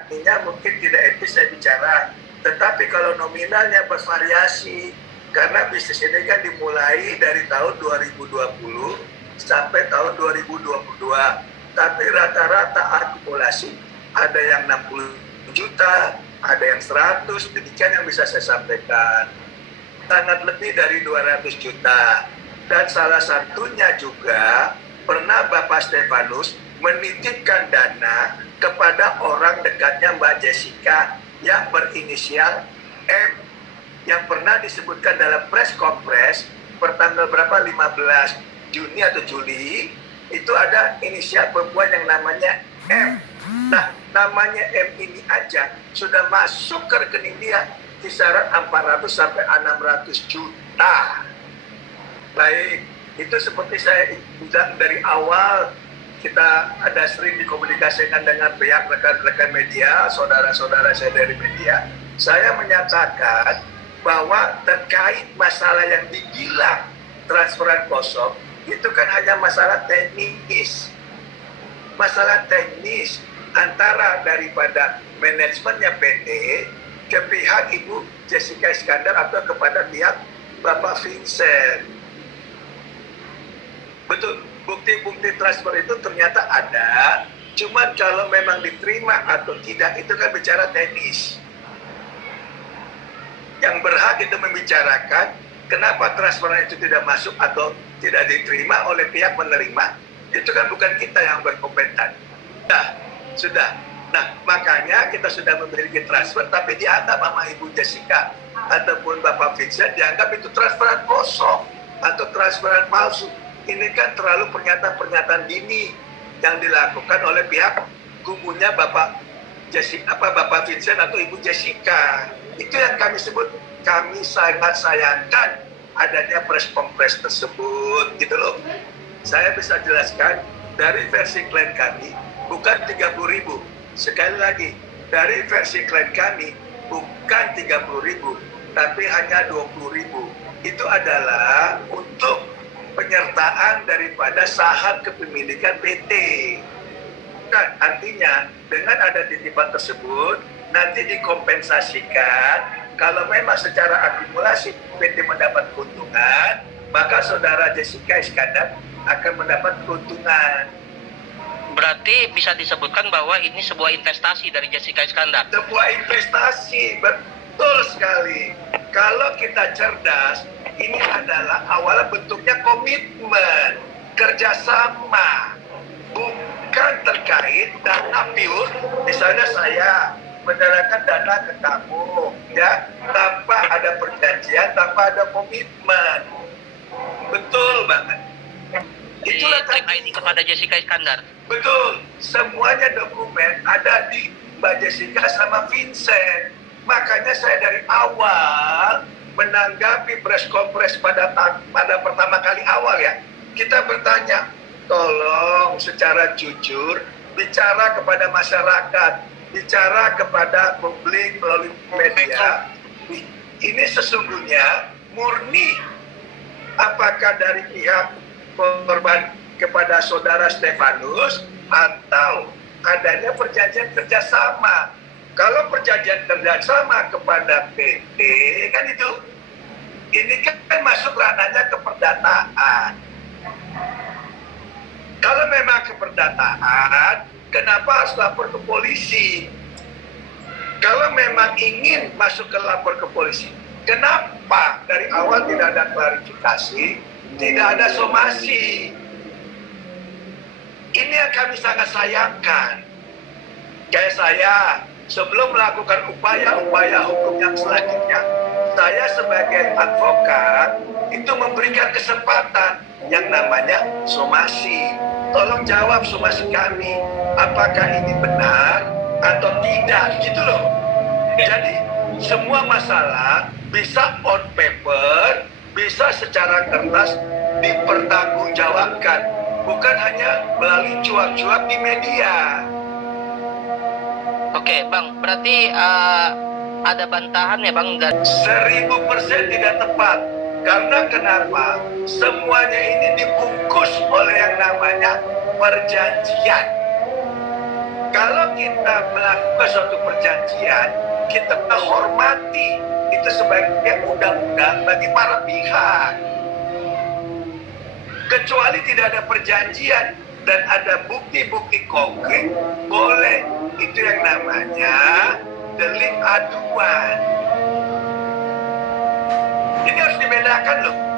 artinya mungkin tidak etis saya bicara. Tetapi kalau nominalnya bervariasi, karena bisnis ini kan dimulai dari tahun 2020 sampai tahun 2022. Tapi rata-rata akumulasi ada yang 60 juta, ada yang 100, demikian yang bisa saya sampaikan. Sangat lebih dari 200 juta. Dan salah satunya juga pernah Bapak Stefanus menitipkan dana kepada orang dekatnya Mbak Jessica yang berinisial M, yang pernah disebutkan dalam press conference pertanggal berapa, 15 Juni atau Juli, itu ada inisial perempuan yang namanya M. Nah, namanya M ini aja sudah masuk ke rekening dia kisaran 400 sampai 600 juta. Baik, itu seperti saya bilang dari awal, kita ada sering dikomunikasikan dengan pihak rekan-rekan media, saudara-saudara saya dari media. Saya menyatakan bahwa terkait masalah yang dibilang transferan kosong, itu kan hanya masalah teknis. Masalah teknis antara daripada manajemennya PT ke pihak Ibu Jessica Iskandar atau kepada pihak Bapak Vincent. Betul, bukti-bukti transfer itu ternyata ada, cuman kalau memang diterima atau tidak itu kan bicara teknis. Yang berhak itu membicarakan kenapa transferan itu tidak masuk atau tidak diterima oleh pihak penerima, itu kan bukan kita yang berkompeten. Sudah. Nah, makanya kita sudah memiliki transfer, tapi dianggap sama Ibu Jessica ataupun Bapak Vincent, dianggap itu transferan kosong atau transferan palsu. Ini kan terlalu pernyataan-pernyataan dini yang dilakukan oleh pihak kubunya Bapak Vincent atau Ibu Jessica. Itu yang kami sebut, kami sangat sayangkan adanya press conference tersebut, gitu loh. Saya bisa jelaskan, dari versi klien kami bukan 30.000. Sekali lagi, dari versi klien kami bukan 30.000, tapi hanya 20.000. Itu adalah untuk penyertaan daripada saham kepemilikan PT. Kan artinya dengan ada titipan tersebut nanti dikompensasikan. Kalau memang secara akumulasi PT mendapat keuntungan, maka saudara Jessica Iskandar akan mendapat keuntungan. Berarti bisa disebutkan bahwa ini sebuah investasi dari Jessica Iskandar. Sebuah investasi, betul sekali. Kalau kita cerdas, ini adalah awalnya bentuknya komitmen, kerjasama, bukan terkait dana pure. Misalnya saya menyerahkan dana ke kamu, ya, tanpa ada perjanjian, tanpa ada komitmen. Betul banget. Itulah tadi ini kepada Jessica Iskandar. Betul, semuanya dokumen ada di Mbak Jessica sama Vincent. Makanya saya dari awal menanggapi press conference pada pertama kali awal ya, kita bertanya, tolong secara jujur bicara kepada masyarakat, bicara kepada publik melalui media. Ini sesungguhnya murni apakah dari pihak korban kepada saudara Stefanus atau adanya perjanjian kerjasama. Kalau perjanjian kerjasama kepada PT kan itu, ini kan masuk ranahnya keperdataan. Kalau memang keperdataan, kenapa harus lapor ke polisi? Kalau memang ingin masuk ke lapor ke polisi, kenapa dari awal tidak ada klarifikasi, tidak ada somasi? Ini yang kami sangat sayangkan. Kayak saya, sebelum melakukan upaya-upaya hukum yang selanjutnya, saya sebagai advokat itu memberikan kesempatan yang namanya somasi. Tolong jawab somasi kami, apakah ini benar atau tidak, gitu loh. Jadi semua masalah bisa on paper, bisa secara kertas dipertanggungjawabkan, bukan hanya melalui cuap-cuap di media. Oke, Bang, berarti ada bantahan ya, Bang? 1000% tidak tepat. Karena kenapa? Semuanya ini dibungkus oleh yang namanya perjanjian. Kalau kita melakukan suatu perjanjian, kita menghormati itu sebagai undang-undang bagi para pihak. Kecuali tidak ada perjanjian dan ada bukti-bukti konkret, boleh. Itu yang namanya delik aduan. Ini harus dibedakan loh.